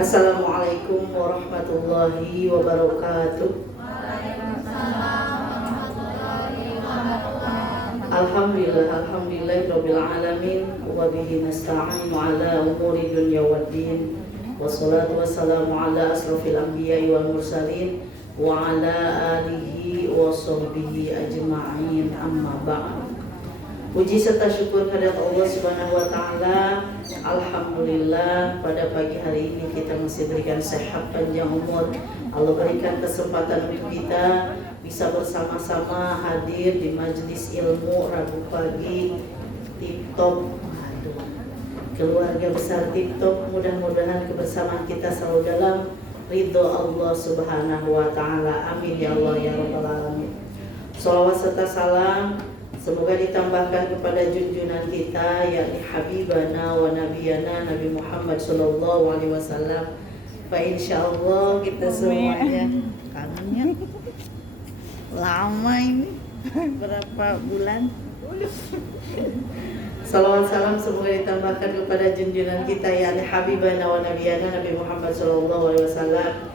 Assalamualaikum warahmatullahi wabarakatuh. Alhamdulillahirabbil alamin wa bihi nasta'inu ala umuri dunya waddin. Wassalatu wassalamu ala asrofil anbiya'i wal mursalin wa ala alihi wa sahbihi ajma'in, amma ba'd. Puji serta syukur kehadirat Allah Subhanahu wa taala. Alhamdulillah, pada pagi hari ini kita masih berikan sehat panjang umur. Allah berikan kesempatan untuk kita bisa bersama-sama hadir di majelis ilmu Rabu pagi TikTok. Keluarga besar TikTok, mudah-mudahan kebersamaan kita selalu dalam ridho Allah Subhanahu wa taala. Amin ya Allah ya rabbal alamin. Shalawat serta salam semoga ditambahkan kepada junjungan kita, yakni Habibana wa Nabiyana Nabi Muhammad sallallahu alaihi wasallam. Fa insyaallah kita semuanya kangennya lama ini, berapa bulan. Salawat salam semoga ditambahkan kepada junjungan kita, yakni Habibana wa Nabiyana Nabi Muhammad sallallahu alaihi wasallam.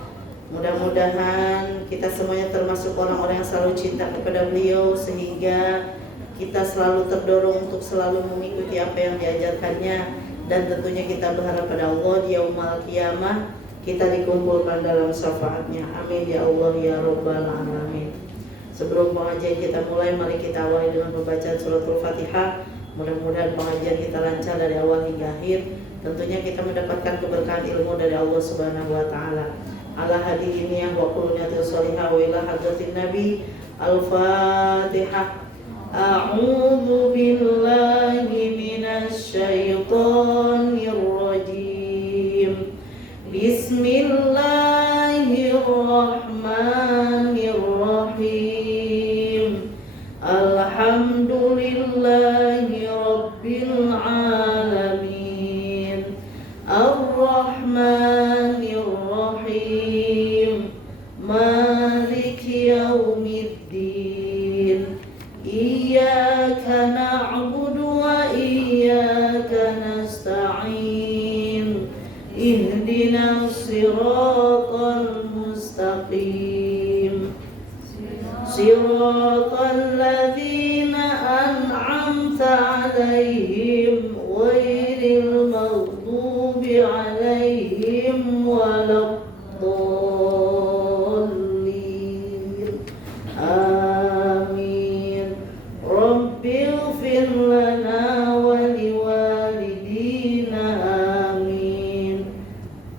Mudah-mudahan kita semuanya termasuk orang-orang yang selalu cinta kepada beliau, sehingga kita selalu terdorong untuk selalu mengikuti apa yang diajarkannya, dan tentunya kita berharap pada Allah di yaumul qiyamah kita dikumpulkan dalam syafaatnya. Amin ya Allah ya rabbal alamin. Sebelum pengajian kita mulai, mari kita awali dengan pembacaan suratul Fatihah. Mudah-mudahan pengajian kita lancar dari awal hingga akhir. Tentunya kita mendapatkan keberkahan ilmu dari Allah Subhanahu wa taala. Ala hadirin yang wa qul niyatul shalihah wa ila hadratin nabi. Al-Fatihah. A'udzu billahi minasy syaithanir rajim. Bismillahirrahmanirrahim. Alhamdulillahi rabbil alamin. Ar-Rahmanir Rahim. Maliki yaumiddin. Iyyaka na'budu wa iyyaka nasta'in. Ihdinas siratal mustaqim. Siratal ladzina an'amta 'alaihim ghairil maghdubi 'alaihim waladdallin. Amin. Rabbighfir lana wa liwalidina. Amin.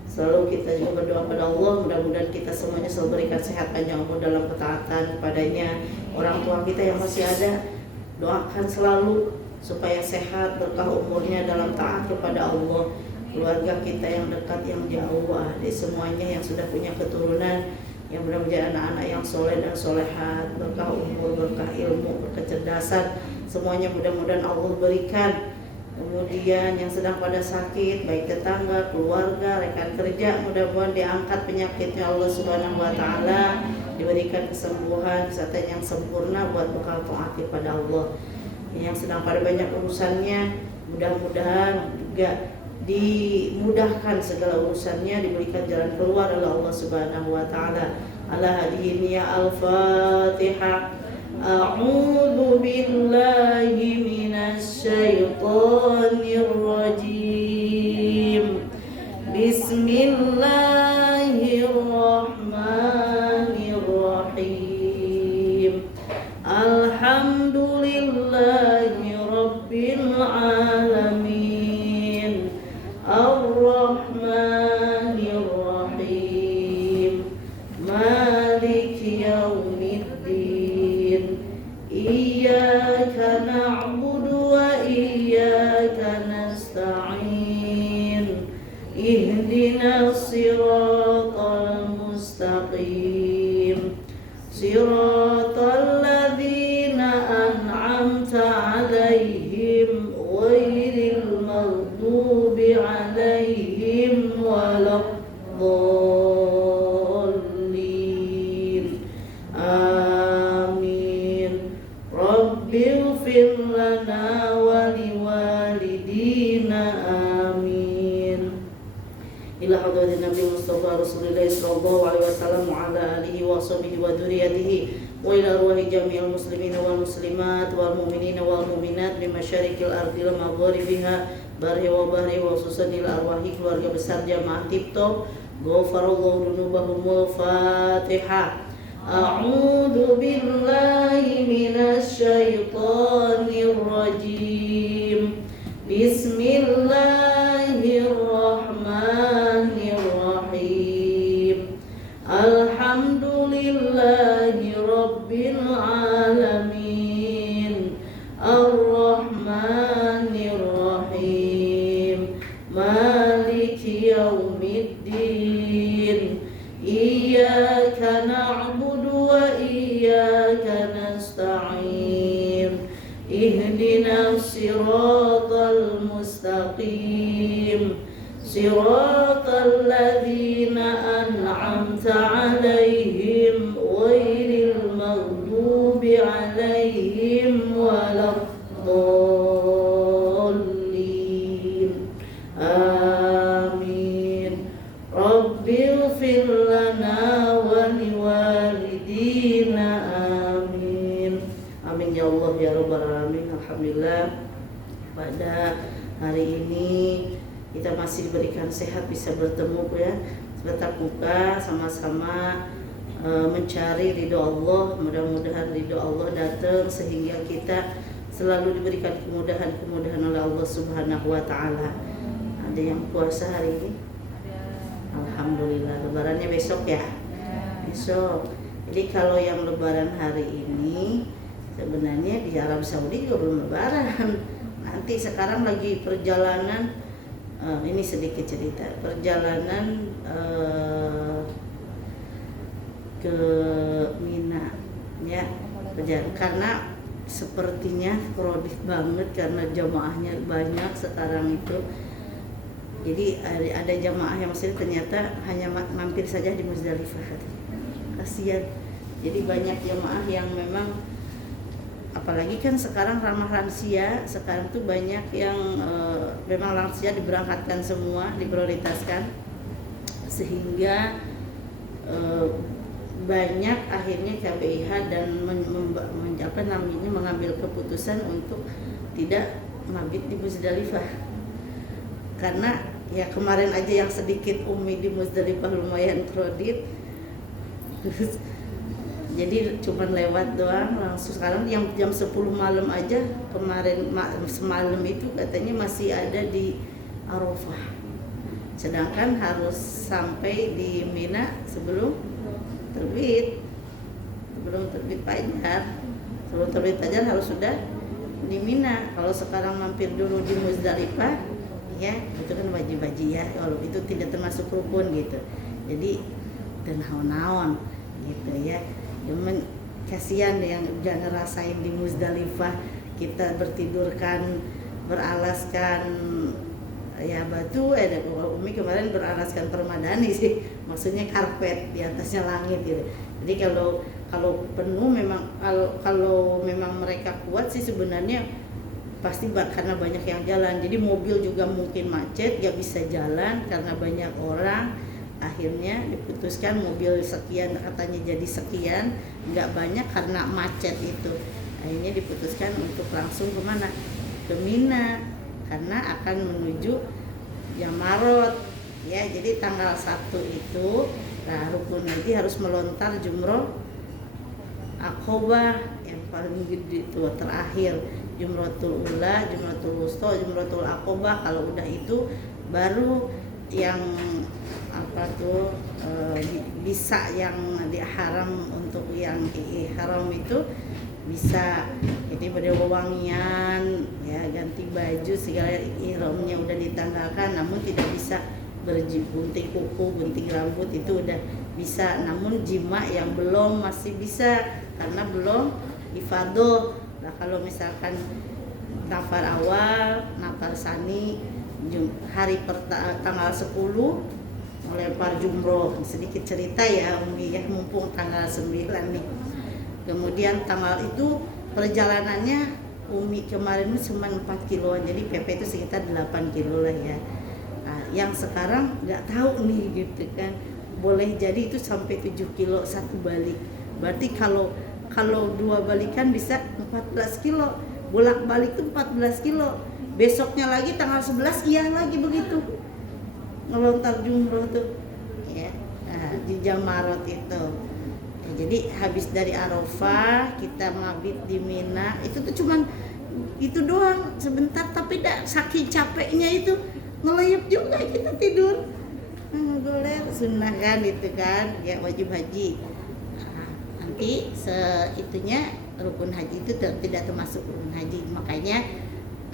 Selalu kita juga berdoa pada Allah, mudah-mudahan kita semuanya selalu berikan sehat panjang umur dalam ketaatan kepadanya. Orang tua kita yang masih ada, doakan selalu supaya sehat, berkah umurnya dalam taat kepada Allah. Keluarga kita yang dekat, yang jauh, adik semuanya yang sudah punya keturunan, yang mudah-mudahan anak-anak yang soleh dan solehat, berkah umur, berkah ilmu, berkecerdasan, semuanya mudah-mudahan Allah berikan. Kemudian yang sedang pada sakit, baik tetangga, keluarga, rekan kerja, mudah-mudahan diangkat penyakitnya Allah Subhanahu wa taala, diberikan kesembuhan, kesehatan yang sempurna buat bekal taat kepada Allah. Yang sedang pada banyak urusannya, mudah-mudahan juga dimudahkan segala urusannya, diberikan jalan keluar oleh Allah Subhanahu wa taala. Ala hadihin ya al-Fatihah. A'udzu billahi minasy syaithanir rajim. Bismillahirrahmanirrahim. Alhamdulillahi rabbil alamin. Ar-Rahmanir Rahim. Maliki yaumiddin. Iyyaka na'budu wa iyyaka nasta'in. Ihdinas siratal mustaqim. Siratal ladzina an'amta 'alaihim ghairil maghdubi 'alaihim waladdallin. Amin. Rabbighfir lana wa liwalidina. Amin. Ila hadratin Nabi dzurriyyatihi wa ila arwahi jami'il muslimina wal muslimat wal mu'minina wal mu'minat bi masyariqil ardi wa magharibiha barri wa bahri wa khususan ila arwahi keluarga besar jamaah Tiptop ghafarallahu dzunubahumul Fatihah. A'udzu billahi minasy syaithanir rajim. Bismillahirrahmanirrahim. Alhamdulillahi rabbil alamin. Ar-Rahmanir Rahim. Maliki yaumiddin. Iyyaka na'budu wa iyyaka nasta'in. Ihdinas siratal mustaqim. Siratal ladzina an'amta 'alaihim ghairil maghdubi 'alaihim waladdallin. Amin. Rabbighfir lana wa liwalidina. Amin. Amin ya Allah ya rabbal alamin. Alhamdulillah pada hari ini kita masih diberikan sehat bisa bertemu ya, tetap muka sama-sama mencari ridho Allah. Mudah-mudahan ridho Allah datang sehingga kita selalu diberikan kemudahan-kemudahan oleh Allah Subhanahu wa taala. Ada yang puasa hari ini? Alhamdulillah. Lebarannya besok ya? Besok. Jadi kalau yang lebaran hari ini sebenarnya di Arab Saudi juga belum lebaran. Nanti sekarang lagi perjalanan, ini sedikit cerita perjalanan ke Mina ya, karena sepertinya krodit banget karena jamaahnya banyak sekarang itu. Jadi ada jamaah yang masih ternyata hanya mampir saja di Muzdalifah. Kasihan. Jadi banyak jamaah yang memang, apalagi kan sekarang ramah lansia, sekarang tuh banyak yang memang lansia diberangkatkan semua, diprioritaskan, sehingga banyak akhirnya KBIH dan mengambil keputusan untuk tidak mabit di Muzdalifah. Karena ya kemarin aja yang sedikit umi di Muzdalifah lumayan kredit, terus jadi cuman lewat doang langsung. Sekarang yang jam 10 malam aja kemarin semalam itu katanya masih ada di Arafah, sedangkan harus sampai di Mina sebelum terbit fajar. Sebelum terbit fajar harus sudah di Mina. Kalau sekarang mampir dulu di Muzdalifah ya itu kan wajib ya, kalau itu tidak termasuk rukun gitu. Jadi dan naon gitu ya. Cuman kasihan yang udah ngerasain di Muzdalifah, kita bertidurkan, beralaskan ya batu, Umi kemarin beralaskan permadani sih, maksudnya karpet di atasnya langit gitu. Jadi kalau penuh memang, kalau memang mereka kuat sih sebenarnya pasti karena banyak yang jalan. Jadi mobil juga mungkin macet, gak bisa jalan karena banyak orang. Akhirnya diputuskan mobil sekian katanya jadi sekian, nggak banyak karena macet itu. Akhirnya diputuskan untuk langsung kemana? Ke Mina, karena akan menuju Jamarot ya. Jadi tanggal 1 itu rukun nanti harus melontar jumroh Aqobah yang paling gede itu terakhir, Jumratul Ula, Jumratul Wusta, Jumratul Aqobah. Kalau udah itu baru yang bisa yang di haram, untuk yang haram itu bisa jadi berwangian ya, ganti baju segala ihramnya udah ditanggalkan, namun tidak bisa bergunting kuku, gunting rambut itu udah bisa, namun jima yang belum masih bisa karena belum ifadah. Nah kalau misalkan nafar awal, nafar sani hari tanggal 10 melempar jumroh. Sedikit cerita ya Umi ya, mumpung tanggal 9 nih. Kemudian tanggal itu perjalanannya Umi kemarin cuma 4 kiloan, jadi PP itu sekitar 8 kilo lah ya. Nah, yang sekarang nggak tahu nih gitu kan, boleh jadi itu sampai 7 kilo satu balik. Berarti kalau 2 balikan bisa 14 kilo. Bolak-balik tuh 14 kilo. Besoknya lagi tanggal 11 iya lagi begitu. Ngelontar jumroh tuh. Ya. Nah, di Jamarot itu. Ya, jadi habis dari Arafah kita mabit di Mina. Itu tuh cuman itu doang sebentar, tapi saking capeknya itu ngelayap juga kita tidur. Goler sunnah kan itu kan, ya wajib haji. Nah, nanti itunya rukun haji itu tidak termasuk rukun haji, makanya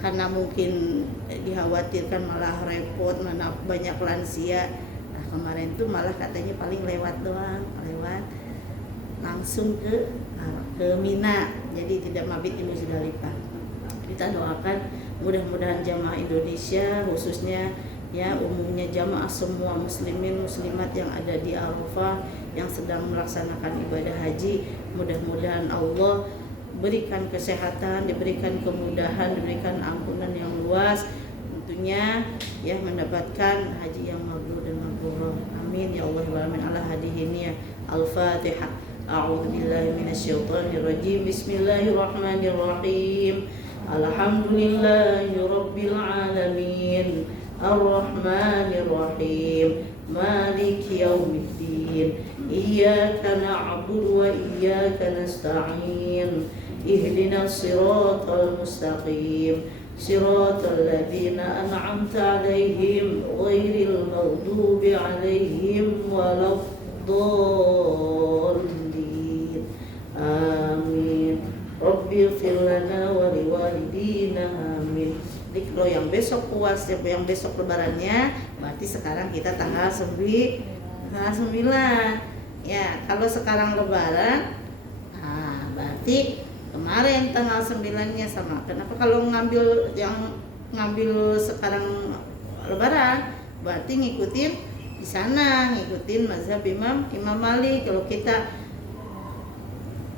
karena mungkin dikhawatirkan malah repot, mana banyak lansia. Nah kemarin tuh malah katanya paling lewat doang, lewat langsung ke Mina, jadi tidak mabit di Musdalifah. Kita doakan mudah-mudahan jamaah Indonesia khususnya, ya umumnya jamaah semua muslimin muslimat yang ada di Arafah yang sedang melaksanakan ibadah haji, mudah-mudahan Allah berikan kesehatan, diberikan kemudahan, diberikan ampunan yang luas, tentunya ya mendapatkan haji yang mabrur dan mabrurah. Amin ya Allah alamin. Ala hadihinnya. Al-Fatihah. A'udzu billahi minasyaitonir rajim. Bismillahirrahmanirrahim. Alhamdulillahi rabbil alamin. Ar-Rahmanir Rahim. Maliki yaumiddin. Iyyaka na'budu wa iyyaka nasta'in. Ihdinas siratal mustaqim. Siratal ladzina an'amta 'alaihim ghairil maghdubi 'alaihim waladdallin. Amin. Rabbighfir lana wa liwalidina. Amin. Jadi kalau yang besok puasa, yang besok lebarannya, berarti sekarang kita tanggal 9. Ya, kalau sekarang lebaran, nah berarti kemarin tanggal 9-nya sama. Kenapa kalau ngambil sekarang lebaran, berarti ngikutin di sana, ngikutin mazhab Imam Malik. Kalau kita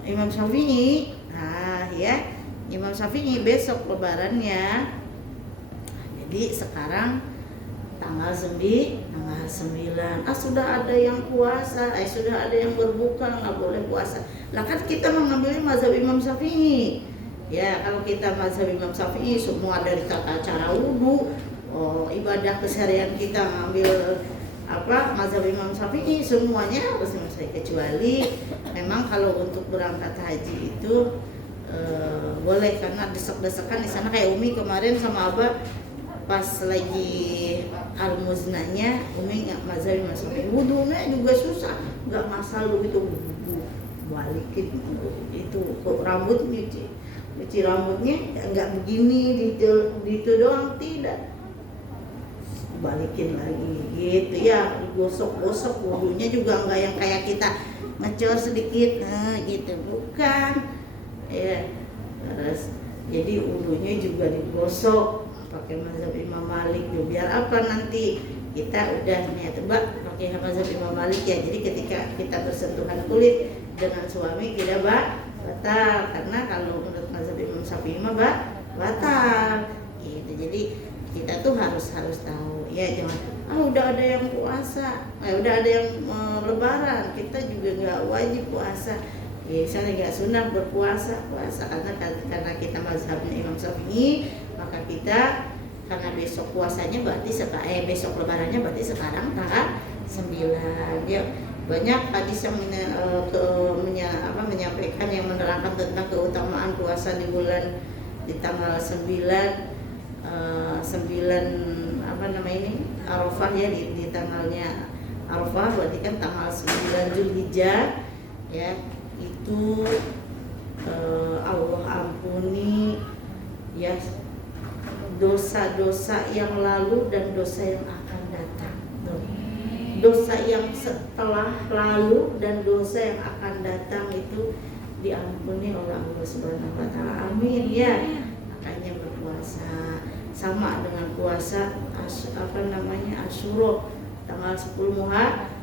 Imam Syafi'i, nah ya, Imam Syafi'i besok lebarannya. Jadi sekarang tanggal 9, sudah ada yang puasa, sudah ada yang berbuka, nggak boleh puasa. Lah kan kita mengambil mazhab Imam Syafi'i. Ya, kalau kita mazhab Imam Syafi'i semua dari tata cara wudu, ibadah keseharian kita ngambil mazhab Imam Syafi'i semuanya harus selesai, kecuali memang kalau untuk berangkat haji itu boleh, karena desek-desekan di sana. Kayak Umi kemarin sama Abah pas lagi al-muznanya, Umi nggak mazhab Imam Syafi'i, wudunya juga susah, nggak ngasal gitu balikin itu kok rambut nyuci rambutnya nggak begini gitu doang, tidak, balikin lagi gitu ya, gosok wudunya juga nggak yang kayak kita ngecor sedikit gitu, bukan ya. Terus jadi wudunya juga digosok pakai mazhab Imam Malik. Biar apa, nanti kita udah niat pakai mazhab Imam Malik ya, jadi ketika kita bersentuhan kulit dengan suami tidak batal, karena kalau menurut mazhab Imam Syafi'i mah batal gitu. Jadi kita tuh harus tahu ya, jangan udah ada yang puasa, udah ada yang lebaran, kita juga nggak wajib puasa. Ya, misalnya nggak sunnah berpuasa karena kita mazhabnya Imam Syafi'i, maka kita karena besok puasanya berarti besok lebarannya berarti sekarang tanggal 9 ya. Banyak hadis yang menyampaikan yang menerangkan tentang keutamaan puasa di tanggal 9 Arafah ya, di tanggalnya Arafah, berarti kan tanggal 9 Zulhijjah ya. Itu Allah ampuni ya dosa-dosa yang lalu dan dosa yang akan datang. Dosa yang setelah lalu dan dosa yang akan datang itu diampuni oleh Allah Subhanahu wa taala. Amin ya. Makanya berpuasa sama dengan puasa Asyura tanggal 10 Muharram.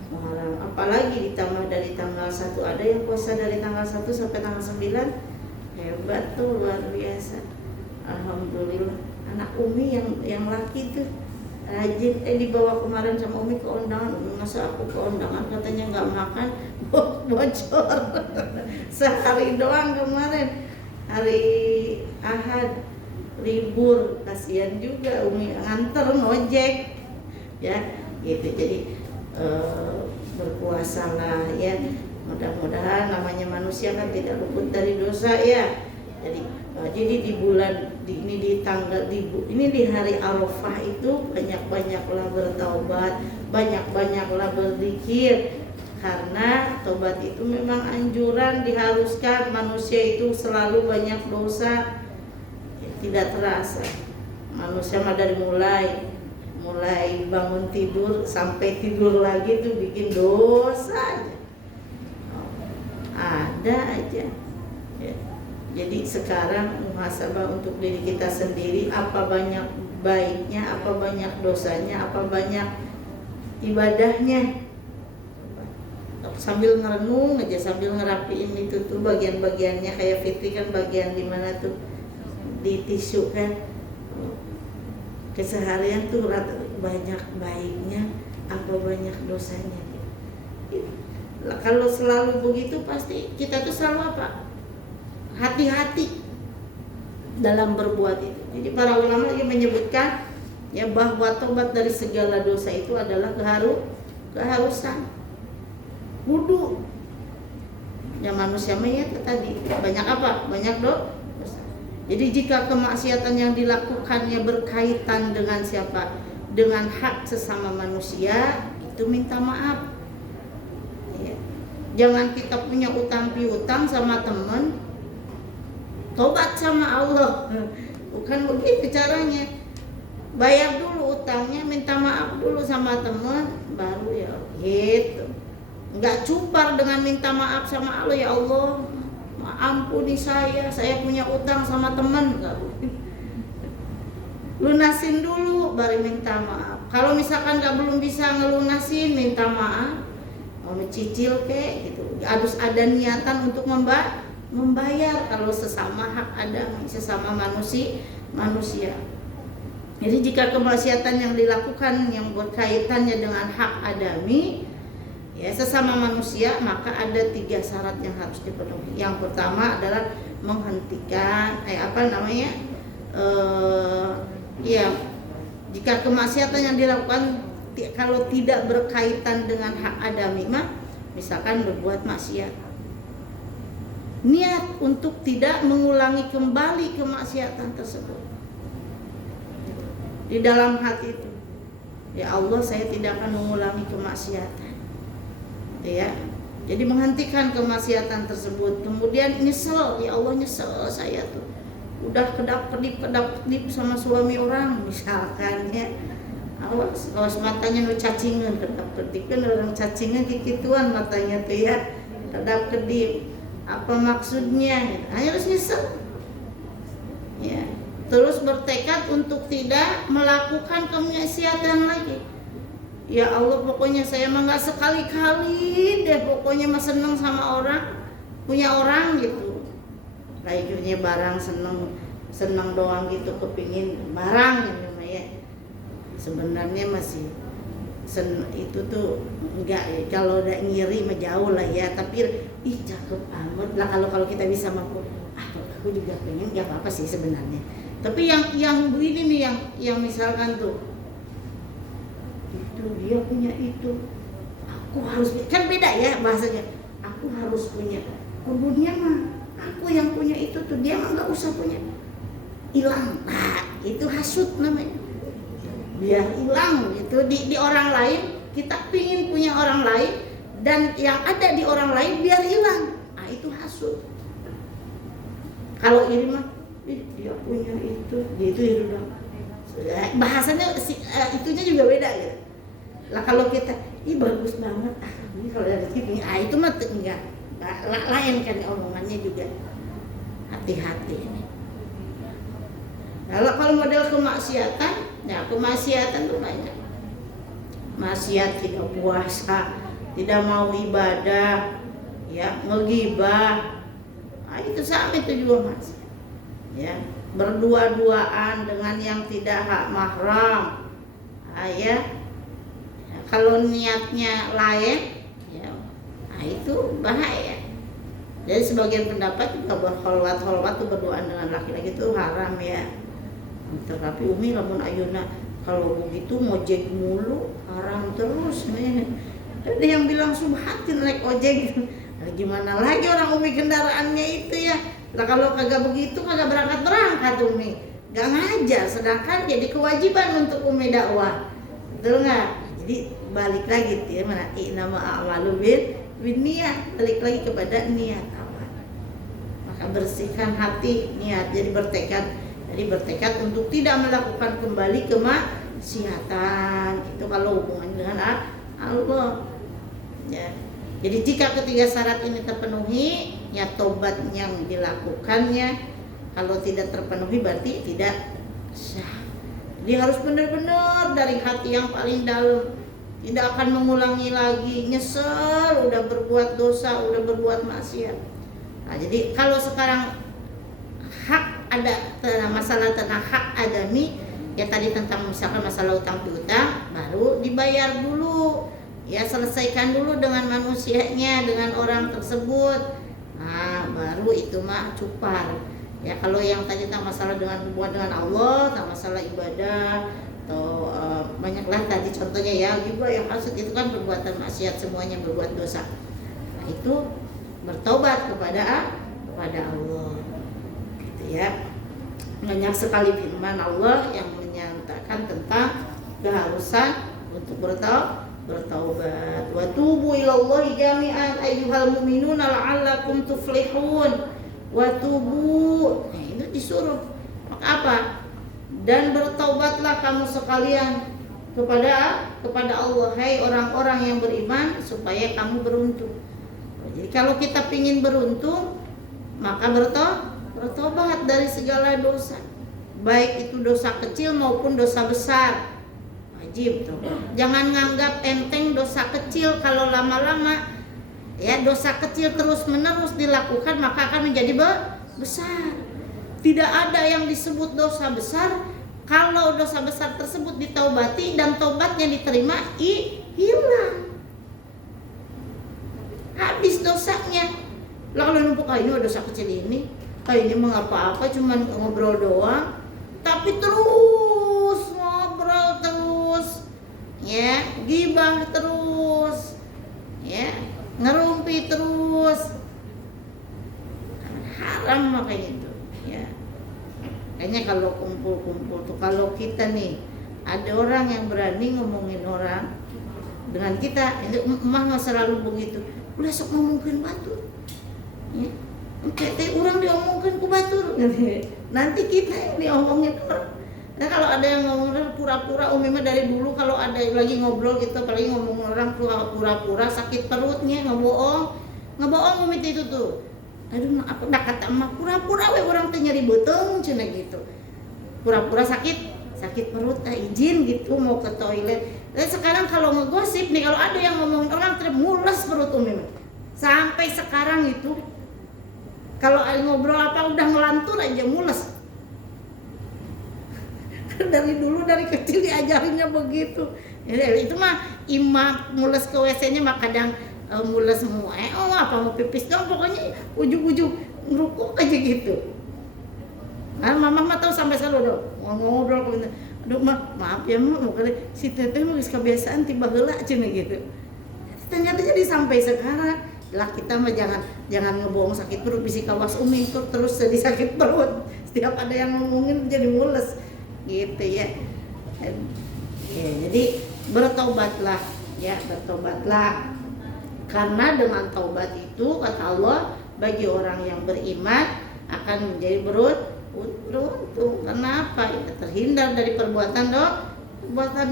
Apalagi ditambah dari tanggal 1, ada yang puasa dari tanggal 1 sampai tanggal 9. Hebat tuh, luar biasa. Alhamdulillah. Anak Umi yang laki tuh rajin. Dibawa kemarin sama Umi ke undangan. Masa aku ke undangan katanya nggak makan, bocor. Sehari doang kemarin, hari Ahad libur, kasihan juga Umi nganter ngojek ya gitu. Jadi berpuasalah ya, mudah-mudahan namanya manusia kan tidak luput dari dosa ya. Jadi di bulan ini, di tanggal ini, di hari Arafah itu banyak-banyaklah bertaubat, banyak-banyaklah berzikir, karena tobat itu memang anjuran, diharuskan. Manusia itu selalu banyak dosa, tidak terasa. Manusia mah dari mulai bangun tidur sampai tidur lagi tuh bikin dosa aja. Ada aja ya. Jadi sekarang muhasabah untuk diri kita sendiri, apa banyak baiknya, apa banyak dosanya, apa banyak ibadahnya. Sambil ngerenung aja, sambil ngerapiin itu tuh bagian-bagiannya. Kayak Fitri kan bagian dimana tuh di tisu kan. Keseharian tuh banyak baiknya, apa banyak dosanya. Kalau selalu begitu pasti kita tuh selalu apa? Hati-hati dalam berbuat itu. Jadi para ulama yang menyebutkan ya bahwa tobat dari segala dosa itu adalah keharusan. Wudu. Ya manusia mayat tadi banyak apa? Banyak dosa. Jadi jika kemaksiatan yang dilakukannya berkaitan dengan siapa? Dengan hak sesama manusia, itu minta maaf. Ya. Jangan kita punya utang piutang sama teman, tobat sama Allah. Bukan begitu caranya. Bayar dulu utangnya, minta maaf dulu sama teman, baru ya gitu. Enggak cupar dengan minta maaf sama Allah, ya Allah ampuni saya punya utang sama teman. Enggak boleh. Lunasin dulu baru minta maaf. Kalau misalkan belum bisa ngelunasin, minta maaf, mau mencicil kayak gitu. Harus ada niatan untuk membayar kalau sesama hak ada, sesama manusia. Jadi jika kemaksiatan yang dilakukan yang berkaitannya dengan hak adami ya sesama manusia, maka ada 3 syarat yang harus dipenuhi. Yang pertama adalah menghentikan jika kemaksiatan yang dilakukan kalau tidak berkaitan dengan hak adami, misalkan berbuat maksiat, niat untuk tidak mengulangi kembali kemaksiatan tersebut di dalam hati itu. Ya Allah, saya tidak akan mengulangi kemaksiatan. Ya, jadi menghentikan kemaksiatan tersebut. Kemudian nyesel, ya Allah nyesel saya tuh udah kedap-kedip sama suami orang misalkan ya. Awas matanya nu cacingan, kedap-kedip kan orang cacingan kikituan matanya tuh ya, kedap-kedip. Apa maksudnya? Harus nyesel. Ya. Terus bertekad untuk tidak melakukan kemaksiatan lagi. Ya Allah, pokoknya saya mah nggak sekali-kali deh, pokoknya mah seneng sama orang, punya orang gitu. Kayaknya barang seneng doang gitu, kepingin barang ya. Sebenarnya masih itu tuh enggak ya, kalau udah ngiri mah jauh lah ya, tapi cakep amat lah kalau kita bisa mampu. Aku juga pengen, nggak apa-apa sih sebenarnya. Tapi yang begini nih, yang misalkan tuh itu dia punya itu, aku harus, kan beda ya bahasanya. Aku harus punya, kebunnya mah aku yang punya itu tuh, dia mah nggak usah punya, hilang. Nah itu hasut namanya. Biar hilang gitu di orang lain, kita pingin punya orang lain, dan yang ada di orang lain biar hilang. Nah itu hasut. Kalau iri mah dia punya itu udah bahasanya itunya juga beda gitu. Lah kalau kita bagus banget, ini kalau dari sini itu mah enggak lain kan omongannya juga. Hati-hati ini. Kalau model kemaksiatan, ya kemaksiatan tuh banyak. Maksiat tidak puasa, tidak mau ibadah, ya menggibah. Nah, itu sama itu juga maksiat. Ya, berdua-duaan dengan yang tidak hak mahram. Nah, Ya kalau niatnya lain ya itu bahaya. Jadi sebagian pendapat juga berholwat tuh berduaan dengan laki-laki itu haram ya. Tetapi Umi lamun ayeuna kalau begitu ngojek mulu haram terus nih. Ada yang bilang subhatin naik ojek. Nah, gimana lagi orang Umi kendaraannya itu ya. Nah kalau kagak begitu kagak berangkat Umi. Gak ngajar, sedangkan jadi kewajiban untuk Umi dakwah. Betul nggak? Jadi balik lagi ya mana nama amalu bin niat, balik lagi kepada niat awal. Maka bersihkan hati niat, jadi bertekad untuk tidak melakukan kembali kemaksiatan. Itu kalau hubungan dengan Allah. Ya. Jadi jika ketiga syarat ini terpenuhi, ya tobat yang dilakukannya. Kalau tidak terpenuhi berarti tidak sah. Jadi harus benar-benar dari hati yang paling dalam. Tidak akan mengulangi lagi, nyesel udah berbuat dosa, udah berbuat maksiat. Nah, jadi kalau sekarang hak ada masalah tentang hak adami, ya tadi tentang misalkan masalah utang piutang, baru dibayar dulu. Ya selesaikan dulu dengan manusianya, dengan orang tersebut. Nah, baru itu mah cupar. Ya kalau yang tadi tentang masalah dengan hubungan dengan Allah, tentang masalah ibadah atau banyaklah tadi contohnya ya juga yang maksud itu kan perbuatan maksiat semuanya berbuat dosa. Nah, itu bertobat kepada Allah. Gitu ya. Banyak sekali firman Allah yang menyatakan tentang keharusan untuk bertaubat. Wa tubu ilallahi jami'an ayyuhal mu'minuna la'allakum tuflihun. Wa tubu. Nah, itu disuruh. Maka apa? Dan bertaubatlah kamu sekalian kepada Allah, hai orang-orang yang beriman, supaya kamu beruntung. Jadi kalau kita pingin beruntung, maka bertobat dari segala dosa, baik itu dosa kecil maupun dosa besar. Wajib tuh. Jangan nganggap enteng dosa kecil. Kalau lama-lama ya dosa kecil terus menerus dilakukan, maka akan menjadi besar. Tidak ada yang disebut dosa besar kalau dosa besar tersebut ditaubati dan taubatnya diterima, hilang, habis dosanya. Lalu numpuk ini dosa kecil ini mah apa-apa, cuman ngobrol doang, tapi terus ngobrol terus, ya gibah terus, ya ngerumpi terus, haram makanya itu. Ya. Kayaknya kalau kumpul-kumpul tuh, kalau kita nih ada orang yang berani ngomongin orang dengan kita, itu mah selalu begitu. Udah sok ngomongin batur. Ya. Kayak orang diomongin ku batur. Nanti kita yang diomongin orang. Nah kalau ada yang ngomongin pura-pura, mah dari dulu kalau ada lagi ngobrol gitu, apalagi ngomong orang pura-pura sakit perutnya, ngebohong Umi itu tuh. Aduh, aku udah kata emak pura-pura we orang teh nyeri beuteung cenah gitu. Pura-pura sakit perut, izin gitu mau ke toilet. Dan sekarang kalau ngegosip nih, kalau ada yang ngomongin orang mules perut Umi. Sampai sekarang itu kalau ngobrol apa udah ngelantur aja mules. Dari dulu dari kecil diajarinnya begitu. Itu mah imam mules ke WC-nya mah kadang mules semua, apa mau pipis dong, pokoknya ujung-ujung ngerukuk aja gitu. Nah, mama tahu sampai selalu dong ngobrol ke, aduh maaf ya mau kali si teteh mah geus kebiasaan tiba heula cenah gitu. Ternyata jadi sampai sekarang lah kita mah jangan ngebohong sakit perut, bisi kawas Umi terus jadi sakit perut. Setiap ada yang ngomongin jadi mules gitu ya. Ya jadi bertobatlah ya, bertobatlah. Karena dengan taubat itu kata Allah bagi orang yang beriman akan menjadi beruntung. Kenapa? Ya, terhindar dari perbuatan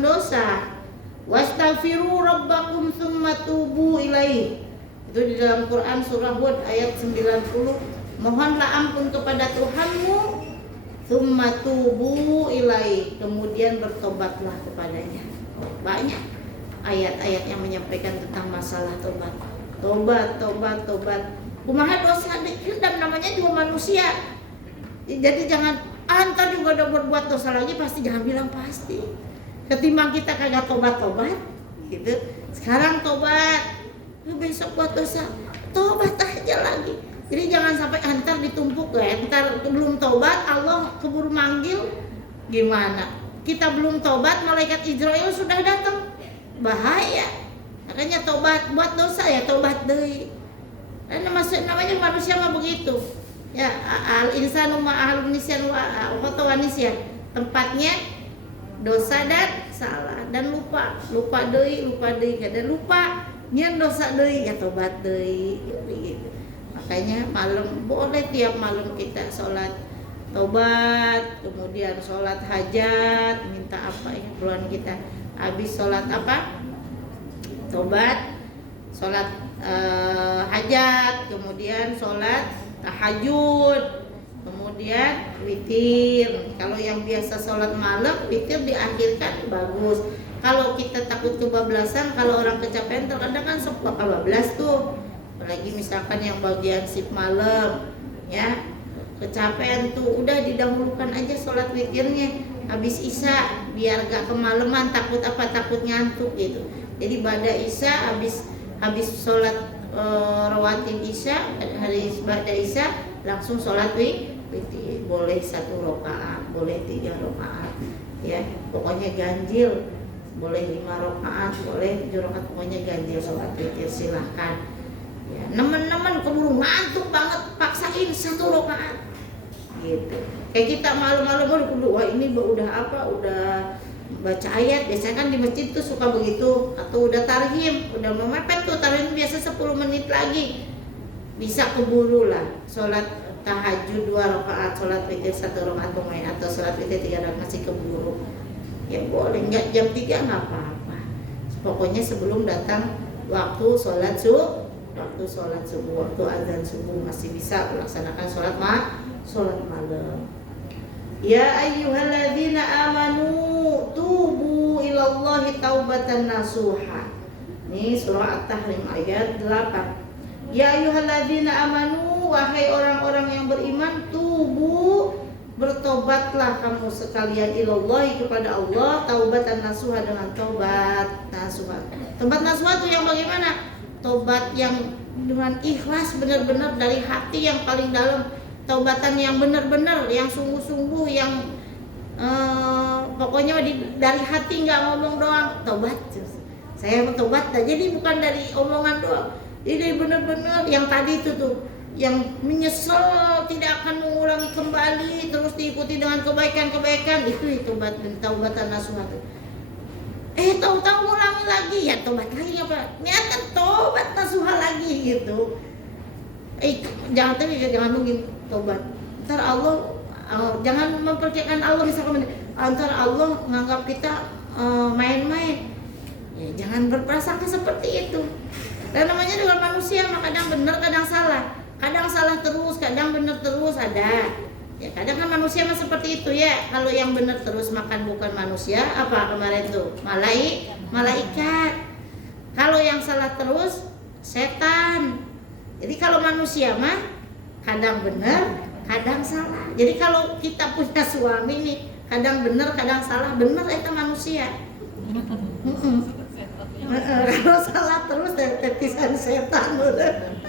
dosa. Wastaghfiru rabbakum tsumma tubu ilaihi. Itu di dalam Quran surah Hud ayat 90. Mohonlah ampun kepada Tuhanmu, tsumma tubu ilaihi, kemudian bertobatlah kepadanya. Banyak ayat-ayat yang menyampaikan tentang masalah tobat. Kumaha dosa dendam, namanya juga manusia. Jadi jangan antar juga udah berbuat dosa lagi pasti, jangan bilang pasti. Ketimbang kita kagak tobat gitu. Sekarang tobat, besok buat dosa, tobat aja lagi. Jadi jangan sampai antar ditumpuk ya. Ntar belum tobat Allah keburu manggil, gimana? Kita belum tobat malaikat Israel sudah datang, bahaya. Makanya tobat buat dosa ya tobat deui. Karena namanya manusia mah begitu. Ya al insanu ma'al nisyan wa nisyan. Tempatnya dosa dan salah dan lupa deui dan lupa nyen dosa deui ya tobat deui gitu. Makanya malam boleh tiap malam kita sholat tobat, kemudian sholat hajat, minta apa ya keluhan kita. Habis sholat apa? Tobat, sholat hajat, kemudian sholat tahajud, kemudian witir. Kalau yang biasa sholat malam, witir diakhirkan bagus. Kalau kita takut kebablasan, kalau orang kecapean terkadang kan suka kebablas tuh. Apalagi misalkan yang bagian sip malam, ya kecapean tuh, udah didahulukan aja sholat witirnya habis isya, biar gak kemalaman takut ngantuk gitu. Jadi pada isya habis sholat rawatib isya, hari pada isya langsung sholat witir. Boleh 1 rakaat, boleh 3 rakaat, ya pokoknya ganjil. Boleh 5 rakaat, boleh 7 rakaat, pokoknya ganjil sholat witir silahkan. Ya, nemen-nemen keburu ngantuk banget, paksain 1 rakaat gitu. Kayak kita malam-malam wah ini udah baca ayat. Biasanya kan di masjid tuh suka begitu, atau udah tarhim, udah memepet tuh tarhim, biasa 10 menit lagi bisa keburu lah sholat tahajud 2 rakaat, sholat witir 1 rakaat pemain, atau sholat witir 3 rakaat masih keburu. Ya boleh, nggak jam 3 nggak apa-apa, pokoknya sebelum datang waktu sholat subuh, waktu azan subuh masih bisa melaksanakan sholat malam. Ya ayyuhalladzina amanu tubu ilallahi taubatan nasuha. Ini surah At-Tahrim ayat 8. Ya ayyuhalladzina amanu, wahai orang-orang yang beriman, tubu, bertobatlah kamu sekalian ilallahi kepada Allah, taubatan nasuha, dengan taubat nasuha. Taubat nasuha itu yang bagaimana? Taubat yang dengan ikhlas, benar-benar dari hati yang paling dalam. Taubatan yang benar-benar, yang sungguh-sungguh, yang pokoknya dari hati, nggak ngomong doang. Taubat, saya mau taubat, jadi bukan dari omongan doang. Jadi benar-benar yang tadi itu tuh, yang menyesal tidak akan mengulangi kembali, terus diikuti dengan kebaikan-kebaikan, itu taubatan nasuha. Tahu-tahu ulangi lagi, ya tobat lagi apa? Niatkan tobat nasuha lagi gitu. Jangan mungkin tobat. Ntar Allah jangan memperkirakan Allah misalkan ntar Allah menganggap kita main-main. Ya, jangan berprasangka seperti itu. Dan namanya juga manusia, kadang benar, kadang salah. Kadang salah terus, kadang benar terus, ada. Ya kadang kan manusia mah seperti itu ya. Kalau yang benar terus makan bukan manusia, apa kemarin tuh? Malaikat. Kalau yang salah terus setan. Jadi kalau manusia mah kadang benar, kadang salah. Jadi kalau kita punya suami nih, kadang benar, kadang salah. Benar itu manusia. Kalau salah terus tetisan setan udah.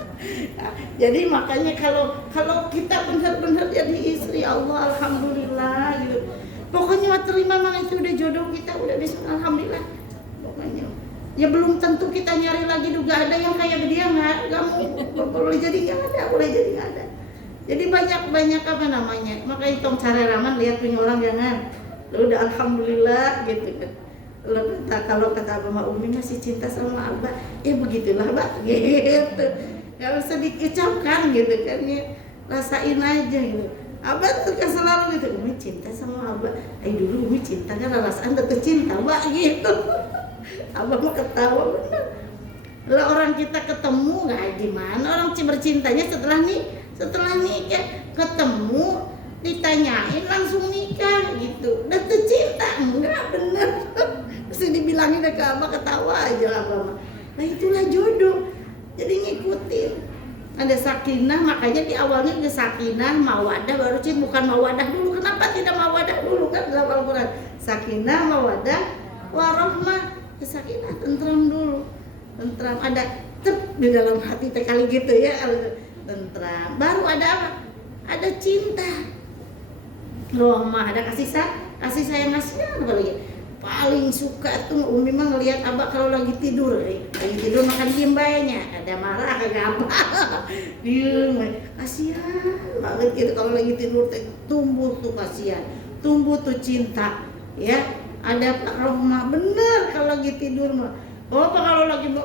Jadi makanya kalau kita benar-benar jadi istri Allah, alhamdulillah gitu. Pokoknya terima memang itu udah jodoh kita, udah bisa alhamdulillah. Pokoknya ya belum tentu kita nyari lagi juga ada yang kayak dia, nggak mau, boleh jadi nggak ada. Jadi banyak apa namanya, makanya tong cara raman lihat punya orang jangan, udah alhamdulillah gitu kan. Kalau kata Abah Umi masih cinta sama Abah, ya begitulah Abah gitu. Gak usah diucapkan gitu kan ya, rasain aja gitu. Abah tuh kan selalu gitu, Umi cinta sama Abah. Dulu Umi cinta kan alasan tetap cinta Abah gitu. Abah mah ketawa bener. Lah orang kita ketemu nggak gimana, orang bercintanya setelah nikah ketemu ditanyain langsung nikah gitu. Udah tuh cinta enggak bener. Terus dibilangin ke Abah ketawa aja Abah mah. Nah itulah jodoh. Jadi ngikutin. Ada sakinah, makanya di awalnya ada sakinah, mawadah, baru cinta. Bukan mawadah dulu. Kenapa tidak mawadah dulu kan dalam Al-Quran? Sakinah, mawadah, warahmah, sakinah, tentram dulu. Tentram, ada cep di dalam hati kali gitu ya, tentram. Baru ada apa? Ada cinta. Rahmah, ada kasih sayang apa lagi? Paling suka tuh Umi mah ngelihat abah kalau lagi tidur makan diem bayanya, ada marah kagak apa, diem, kasihan banget gitu kalau lagi tidur tumbuh tuh kasihan, tumbuh tuh cinta, ya ada Pak Rohmah bener kalau lagi tidur mah, kalau lagi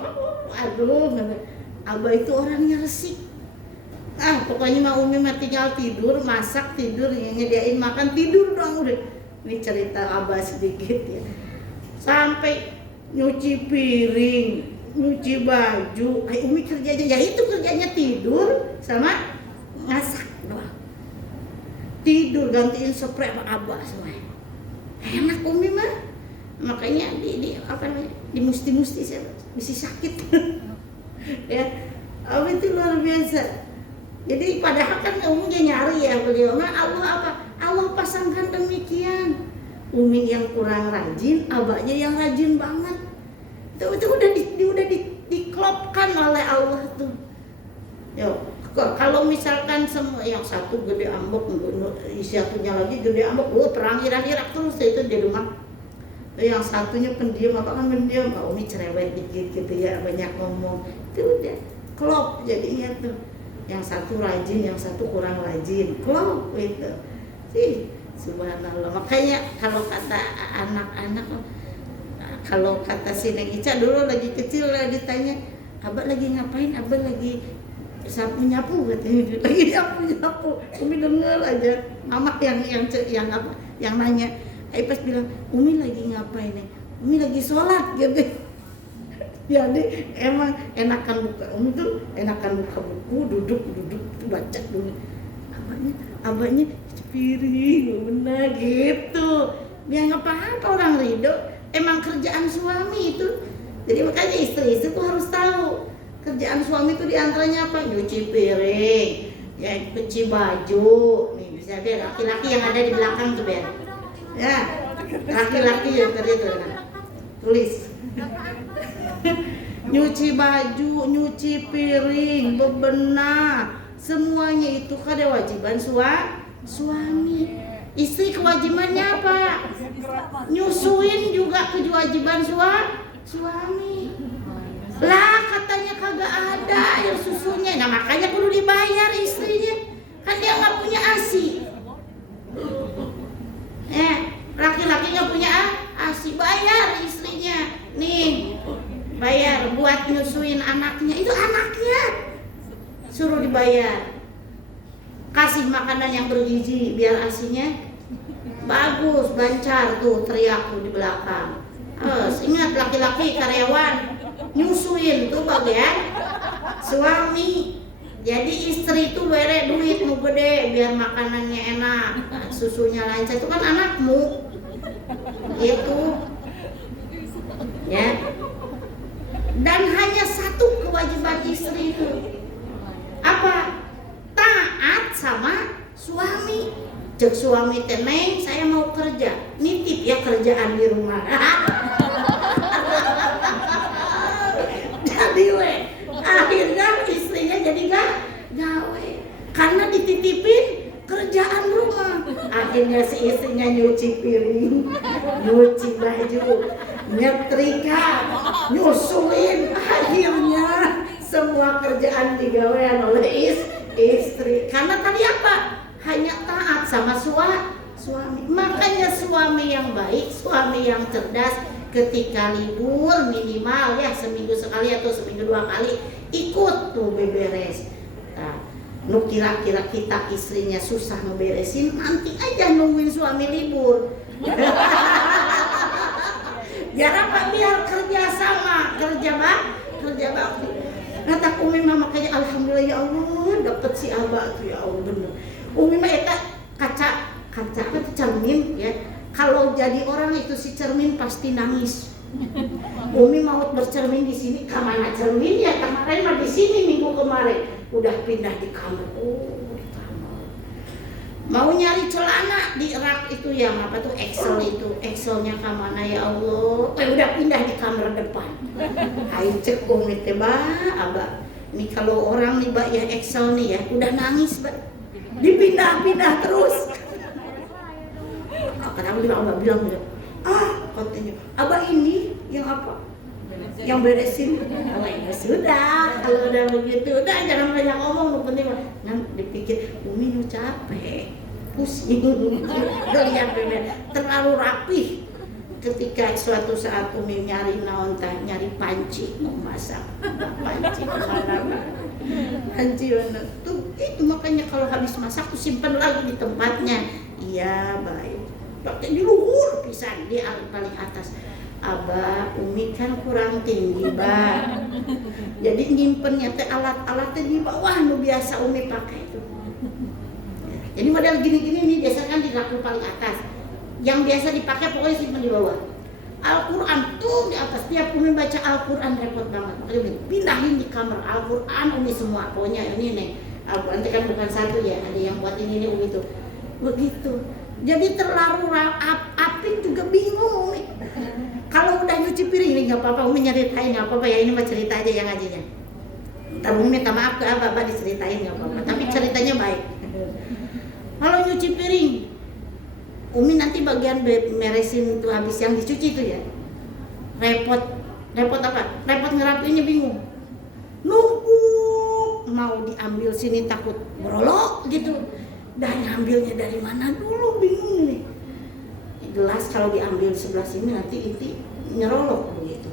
aduh, abah itu orangnya resik, pokoknya mah Umi mah tinggal tidur, masak tidur, nyediain makan tidur doang udah. Ini cerita abah sedikit ya. Sampai nyuci piring, nyuci baju, Umi kerjanya ya itu kerjanya tidur sama masak doang. Tidur gantiin spray sama abah semua. Enak Umi mah. Makanya di musti saya mesti sakit. Ya. Abah itu luar biasa. Jadi padahal kan Umi nyari ya beliau mah Allah apa? Allah pasangkan demikian. Umi yang kurang rajin, abahnya yang rajin banget. Itu udah diklopkan oleh Allah tuh. Yo, kalau misalkan semua yang satu gede ambek, satunya lagi gede ambek, perang irak terus itu di rumah. Yang satunya pendiam, pendiam, Umi cerewet dikit gitu ya, banyak ngomong. Itu udah klop jadinya tuh. Yang satu rajin, yang satu kurang rajin, klop gitu. Subhanallah. Makanya kalau kata anak-anak, kalau kata si Neng Ica dulu lagi kecil lah ditanya, abah lagi ngapain? Abah lagi nyapu katanya, lagi nyapu. Umi denger aja, mama yang nanya. Pas bilang, Umi lagi ngapain nih? Umi lagi sholat gitu. Jadi emang enakan buka, Umi tuh enakan buka buku, duduk baca dulu. Abahnya piring benar gitu, biar apa orang ridho, emang kerjaan suami itu. Jadi makanya istri tuh harus tahu kerjaan suami itu diantaranya apa, nyuci piring, ya cuci baju, nih bisa deh laki-laki yang ada di belakang tuh biar, ya laki-laki yang tadi itu tulis, nyuci baju, nyuci piring, bebenah, semuanya itu kan kewajiban suami. Istri kewajibannya apa? Nyusuin juga kewajiban suami. Lah katanya kagak ada air susunya. Nah makanya perlu dibayar istrinya. Kan dia nggak punya ASI. Laki-laki nggak punya ASI, bayar istrinya. Nih bayar buat nyusuin anaknya. Itu anaknya suruh dibayar. Kasih makanan yang bergizi biar asinya bagus, bancar tuh, teriak tuh di belakang. Ingat laki-laki karyawan nyusuin tuh bagian suami. Jadi istri tuh bere duit nu gede biar makanannya enak, susunya lancar, itu kan anakmu. Itu ya. Dan hanya satu kewajiban istri itu. Apa? Taat sama suami. Cek suami teh, Neng saya mau kerja, nitip ya kerjaan di rumah. Jadi akhirnya istrinya jadi gawe karena dititipin kerjaan rumah. Akhirnya si istrinya nyuci piring, nyuci baju, nyetrika, nyusuin. Akhirnya semua kerjaan digawean oleh istri. Karena tadi apa? Hanya taat sama suami. Makanya suami yang baik, suami yang cerdas, ketika libur minimal ya seminggu sekali atau seminggu 2 kali ikut tuh beberes. Nah, nu kira-kira kita istrinya susah ngeberesin, nanti aja nungguin suami libur. Biar apa? Biar kerja sama, kerja bakti. Kata Umi mah makanya alhamdulillah ya Allah dapet si Abah tuh ya Allah bener. Umi mah eta kaca cermin ya. Kalau jadi orang itu si cermin pasti nangis. Umi mau bercermin di sini, kemana cermin ya? Kemarin mah di sini minggu kemarin, udah pindah di kamar. Di kamar. Mau nyari celana di rak itu yang apa tuh Excel itu, Excelnya ke mana ya Allah? Udah pindah di kamar depan. Ayo cek Umi teh Abah. Ini kalau orang nih Mbak ya Excel nih ya, udah nangis Mbak. Dipindah-pindah terus. Kadang Abah bilang, katanya, Abah ini yang apa? Yang beresin. Oh ya sudah, kalau udah begitu, udah jangan banyak ngomong, lu penting nah dipikir Umi nu capek, pusing, lihat terlalu rapih. Ketika suatu saat Umi nyari naon teh, nyari panci mau masak, panci mana? Panci mana? Tuh itu makanya kalau habis masak tuh simpan lagi di tempatnya. Iya baik. Pakai di luhur pisan di paling atas. Abah, Umi kan kurang tinggi, Mbak. Jadi nyimpennya teh alat-alatnya di bawah nu biasa Umi pakai itu. Jadi model gini-gini nih biasa kan di rak paling atas. Yang biasa dipakai pokoknya simpen di bawah. Al-Quran tuh di atas. Tiap Umi baca Al-Quran repot banget. Makanya pindahin di kamar Al-Quran Umi semua. Pokoknya ini nih Al-Quran itu kan bukan satu ya. Ada yang buat ini nih Umi tuh. Begitu. Jadi terlalu apik juga bingung Umi. Kalau udah nyuci piring ini nggak apa-apa, Umi nyeritain nggak apa-apa ya, ini mah cerita aja yang ngajinya. Ntar Umi minta maaf ke Abah diceritain nggak apa-apa, tapi ceritanya baik. Kalau nyuci piring, Umi nanti bagian meresin tuh habis yang dicuci tuh ya, repot apa? Repot ngerapiinnya bingung. Numpuk, mau diambil sini takut berolok gitu, dan ngambilnya dari mana dulu bingung nih. Gelas kalau diambil sebelah sini nanti inti nyerolok begitu.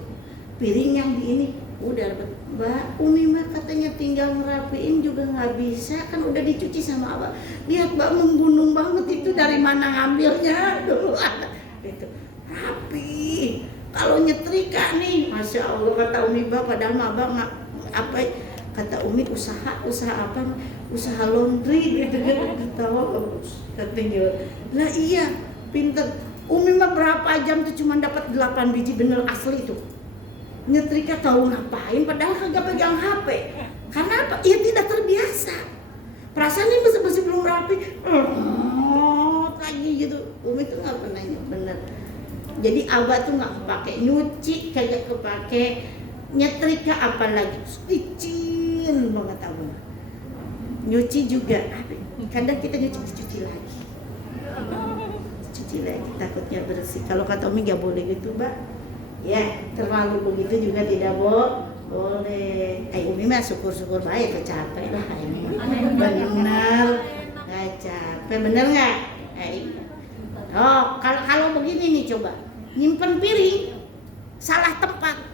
Piring yang di ini udah Mbak Umi mah katanya tinggal ngerapiin juga nggak bisa kan udah dicuci sama Abah. Lihat Mbak membunuh banget itu dari mana ngambilnya dulu itu rapi. Kalau nyetrika nih, masya Allah kata Umi Mbak padahal Abah nggak apa kata Umi usaha apa usaha laundry gitu katanya. Lah iya pinter. Umi mah berapa jam tuh cuma dapat 8 biji bener asli itu. Nyetrika tahu ngapain padahal kagak pegang HP. Karena apa? Ia tidak terbiasa. Perasaan ini masih belum rapi. Lagi gitu. Umi tuh nggak pernah bener. Jadi Abah tuh nggak kepake nyuci kagak kepake, nyetrika apalagi licin banget Abah. Nyuci juga. Kadang kita cuci lagi. Lagi takutnya bersih. Kalau kata Umi nggak boleh gitu Mbak ya, terlalu begitu juga tidak boleh. Umi mah syukur-syukur baik, capek lah ini benar nggak capek bener nggak? Kalau begini nih coba nyimpen piring salah tempat.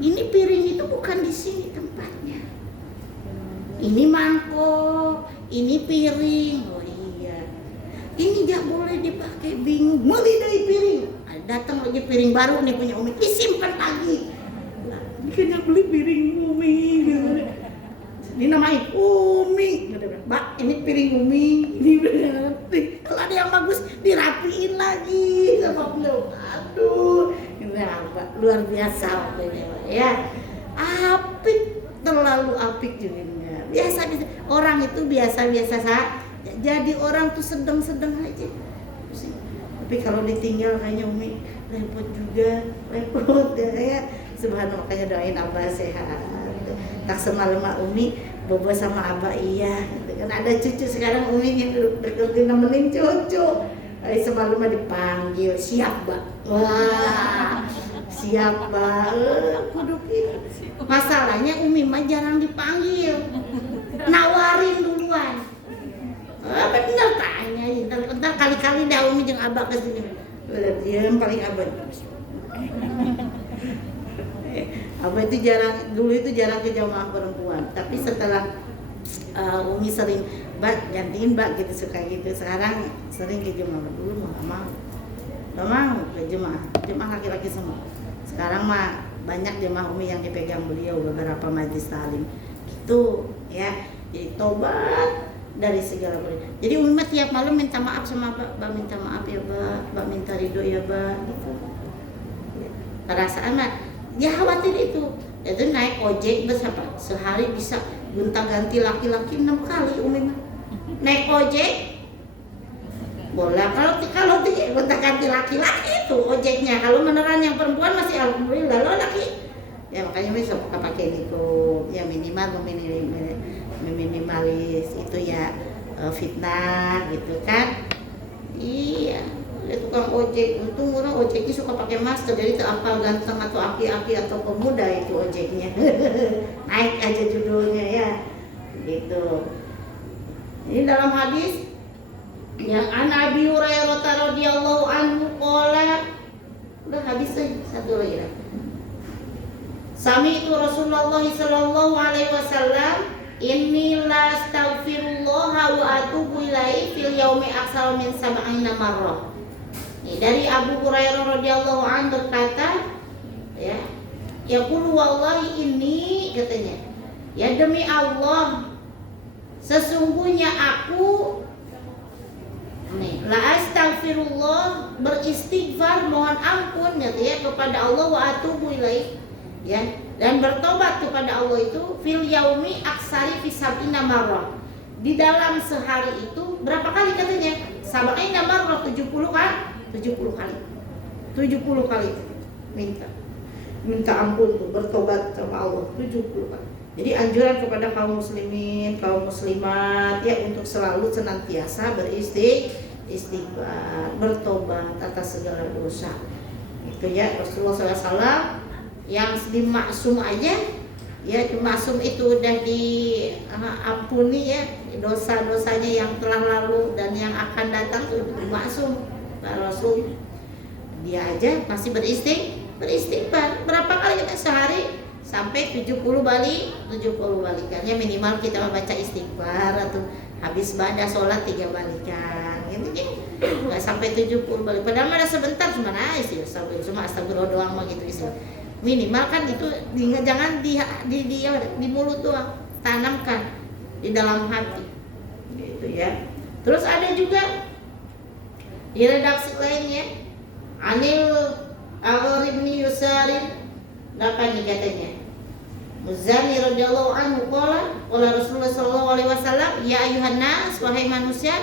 Ini piring itu bukan di sini tempatnya, ini mangkok, ini piring. Ini gak boleh dipakai, bingung, mulai dari piring. Datang lagi piring baru nih punya Umi, disimpan lagi. Nah, bikin yang beli piring Umi. Dinamain Umi. Mbak, ini piring Umi. Kalau ada yang bagus, dirapiin lagi sama beliau. Aduh, ini apa? Luar biasa ya. Apik, terlalu apik juga. Biasa orang itu biasa-biasa saja. Jadi orang tuh sedang-sedang aja. Tapi kalau ditinggal kayaknya Umi repot juga, repot ya. Subhanallah, makanya doain Abah sehat. Tak semalam Umi bobo sama Abah iya. Kan ada cucu sekarang Umi yang deketin nemenin cucu. Semalam dipanggil, siap Mbak. Wah, siap Mbak. Kudukin. Masalahnya Umi mah jarang dipanggil. Nawarin duluan. Bener tanya, ntar kali-kali dah Umi jeung Abah kesini. Dia paling Abah. Abah itu dulu itu jarang ke jamaah perempuan. Tapi setelah Umi sering, Mbak gantiin Mbak gitu suka gitu. Sekarang sering ke jamaah dulu mah nggak mau ke jemaah laki-laki semua. Sekarang mah banyak jemaah Umi yang dipegang beliau beberapa majelis taklim. Gitu ya. Jadi tobat dari segala boleh. Jadi Umi mah tiap malam minta maaf sama Mbak minta maaf ya Mbak minta ridho ya Mbak gitu. Perasaan mah dia khawatir itu. Itu naik ojek berapa? Sehari bisa gonta-ganti laki-laki 6 kali Umi mah. Naik ojek Bola kalau gonta-ganti laki-laki itu ojeknya. Kalau beneran yang perempuan masih alhamdulillah, lo laki. Ya makanya bisa pakai itu ya minimal meminimalis itu ya fitnah gitu kan. Iya, ya tukang ojek. Untung orang ojeknya suka pakai masker, jadi tak apa ganteng atau aki-aki atau pemuda itu ojeknya. Naik aja judulnya ya, gitu. Ini dalam hadis yang an Abi Hurairah radhiyallahu anhu qala, udah habis aja satu lagi lah. Sami itu Rasulullah sallallahu alaihi wasallam, inni la astaghfirullah wa atubu ilaihi fil yaumi aksara min sab'ina marrah. Ini dari Abu Hurairah radhiyallahu anhu berkata, ya, yaqulu wallahi inni, katanya, ya demi Allah sesungguhnya aku nih, la astaghfirullah, beristighfar, mohon ampun gitu ya kepada Allah, wa atubu ilaih, ya, dan bertobat kepada Allah itu fil yaumi aksari fi sab'ina marrah, di dalam sehari itu berapa kali katanya? Sab'ina marrah, 70 kan? 70 kali. 70 kali minta ampun tuh, bertobat sama Allah 70 kali. Jadi anjuran kepada kaum muslimin, kaum muslimat ya untuk selalu senantiasa beristighfar, bertobat atas segala dosa. Itu ya Rasulullah SAW yang dimaksum aja ya, dimaksum itu udah diampuni ya dosa-dosanya yang telah lalu dan yang akan datang itu dimaksum Pak Rasul. Dia aja masih beristighfar berapa kali kita sehari? Sampai 70 balikan ya, minimal kita membaca istighfar atau habis baca sholat 3 balikan gitu ya, nggak sampai 70 balik, padahal mana sebentar cuma sih cuma astagfirullah doang mah gitu sih. Minimal kan itu jangan di mulut doang, tanamkan di dalam hati gitu ya. Terus ada juga di redaksi lainnya Anil Aghr bin Yusarin, apa nih katanya, Muzani radhiyallahu anhu qala Rasulullah sallallahu alaihi wasallam, ya ayuhan nas, wahai manusia,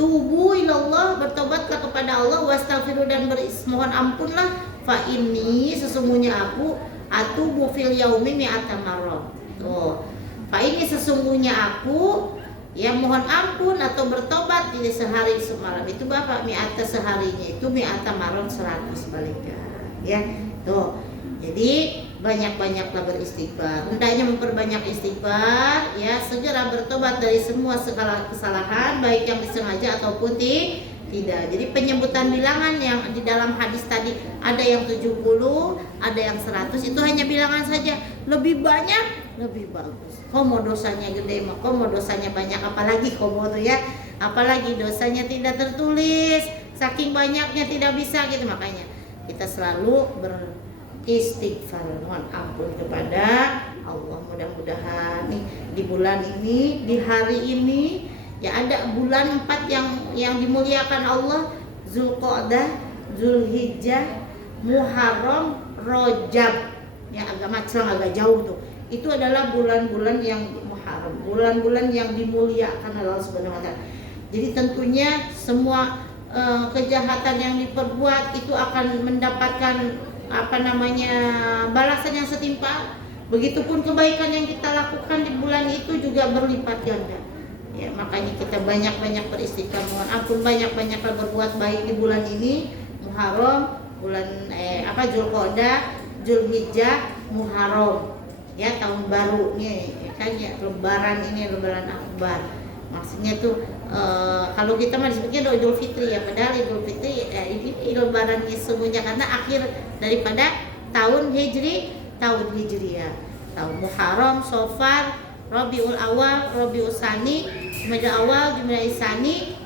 tubu ilallah, bertobatlah kepada Allah, wastaghfiru, dan mohon ampunlah, fa ini sesungguhnya aku, atubu fil yaumi mi'ata marrah. Tuh, fa ini sesungguhnya aku ya mohon ampun atau bertobat di sehari semalam itu Bapak, mi'ata seharinya itu mi'ata marrah 100 balikan ya. Tuh, jadi banyak-banyaklah beristighfar. Hendaknya memperbanyak istighfar ya, segera bertobat dari semua segala kesalahan baik yang disengaja ataupun tidak. Jadi penyebutan bilangan yang di dalam hadis tadi ada yang 70, ada yang 100, itu hanya bilangan saja. Lebih banyak lebih bagus. Komo dosanya gede mah, komo dosanya banyak, apalagi komo tuh ya. Apalagi dosanya tidak tertulis, saking banyaknya tidak bisa gitu. Makanya kita selalu beristighfar, mohon ampun kepada Allah. Mudah-mudahan nih di bulan ini, di hari ini ya, ada bulan 4 yang dimuliakan Allah, Zulqa'dah, Zulhijjah, Muharram, Rajab. Ya agak macam agak jauh tuh. Itu adalah bulan-bulan yang Muharram, bulan-bulan yang dimuliakan Allah Subhanahu wa taala. Jadi tentunya semua kejahatan yang diperbuat itu akan mendapatkan balasan yang setimpal. Begitupun kebaikan yang kita lakukan di bulan itu juga berlipat ganda. Ya, makanya kita banyak-banyak beristighfar, mohon ampun, banyak-banyak berbuat baik di bulan ini, Muharram, bulan Zulqa'dah, Zulhijjah, Muharram. Ya, tahun baru nih kan ya, lebaran ini, lebaran akbar. Maksudnya tuh kalau kita mah disebutnya Idul Fitri ya, padahal Idul Fitri ini lebaran sesungguhnya karena akhir daripada tahun Hijriyah. Tahun Muharram, Safar, Rabiul Awal, Rabiul Tsani, Jumadil Awal, Jumadil Tsani,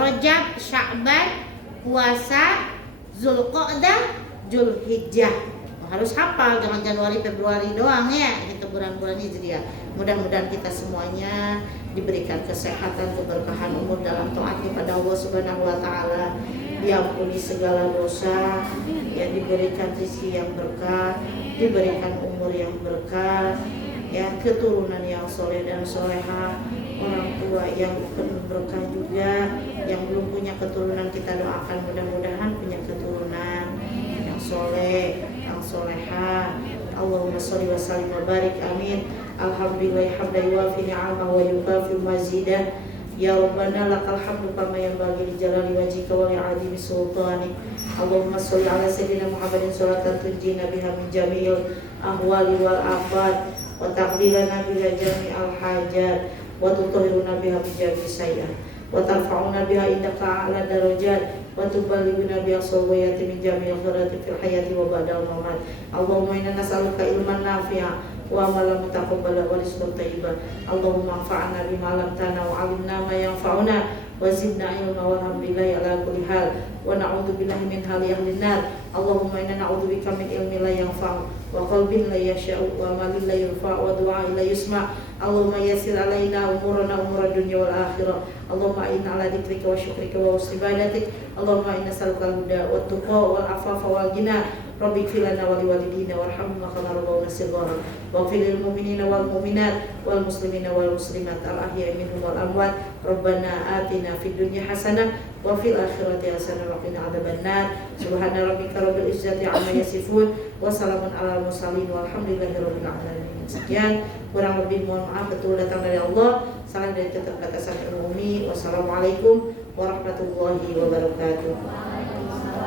Rajab, Sya'ban, puasa, Zulqa'dah, Zulhijjah. Harus hafal, jangan Januari Februari doang ya, itu bulan-bulan Hijriah. Mudah-mudahan kita semuanya diberikan kesehatan, keberkahan umur dalam taat kepada Allah Subhanahu wa taala, diampuni segala dosa, ya diberikan rezeki yang berkah, diberikan umur yang berkah, ya keturunan yang soleh dan solehah, orang tua yang penuh berkah juga. Yang belum punya keturunan kita doakan mudah-mudahan punya keturunan yang soleh, yang soleha. Allahumma sholli wa sallim wa barik, amin. Alhamdulillah hamdan yuwafi ni'amahu wa yukafi mazidah. Ya Rabbana lakal hamdu kama yanbaghi li jalali wajhika wa li'azimi sultanik. Allahumma sholli ala sayyidina Muhammadin sholatan tunjina biha min jami'il ahwali wal afat wa taqbilana biha jami'al hajat wa tutahhiruna biha min jami'i sayyi'at wa tarfa'una biha indaka a'la darajat wa tuballighuna biha sawayati min jami'il khairati fil hayati wa ba'dal mamat. Allahumma inna nas'aluka ilman nafi'a wa amalan mutaqabbala wa rizqan thayyiban. Allahumma anfa'na bima 'allamtana wa 'allimna ma yanfa'una wa zidna ilma walhamdulillahi ala kulli hal wa na'udzu billahi min hali ahlin nar. Allahumma inna na'udzu bika min ilmin la yanfa' wa qalbin la yasha'u wa amalin la yurfa' wa du'a'in la yusma'. Allahumma yassir alaina umurana umur dunya wal akhirah. Allahumma inna ala dzikrika wa syukrika wa husni ibadatik. Allahumma inna nas'aluka al-huda wat tuqa wal afafa wal ghina. Rabbi ighfir lana wa liwalidina warhamhum kama rabbawna shighara. Waghfir lil mu'minina wal mu'minat wal muslimina wal muslimat al ahya'i minhum wal amwat. Rabbana atina fid dunya hasanah wa fil akhirati hasanah wa qina adzabannar. Subhana rabbika rabbil izzati amma yasifun wa salamun alal mursalin walhamdulillahi rabbil alamin. Sekian, kurang lebih mohon maaf, betul datang dari Allah, salah dari keterbatasan ilmu. Wassalamualaikum warahmatullahi wabarakatuh.